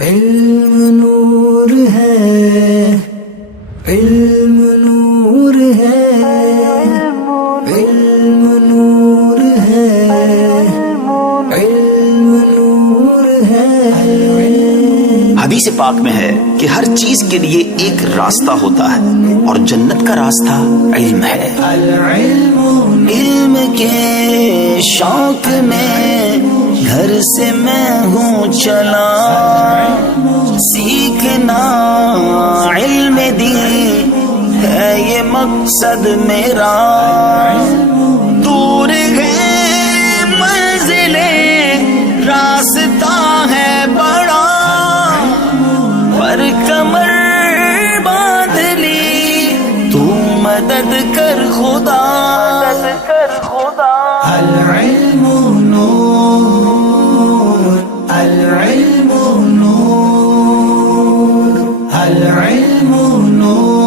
علم نور ہے، علم نور ہے، علم نور ہے، علم نور ہے۔ حدیث پاک میں ہے کہ ہر چیز کے لیے ایک راستہ ہوتا ہے اور جنت کا راستہ علم ہے۔ علم کے شوق میں گھر سے میں ہوں چلا، سیکھنا علم دین ہے یہ مقصد میرا۔ دور ہے منزلیں راستہ ہے بڑا، پر کمر باندھ لی تو مدد کر خدا۔ العلم نور، العلم نور، العلم نور۔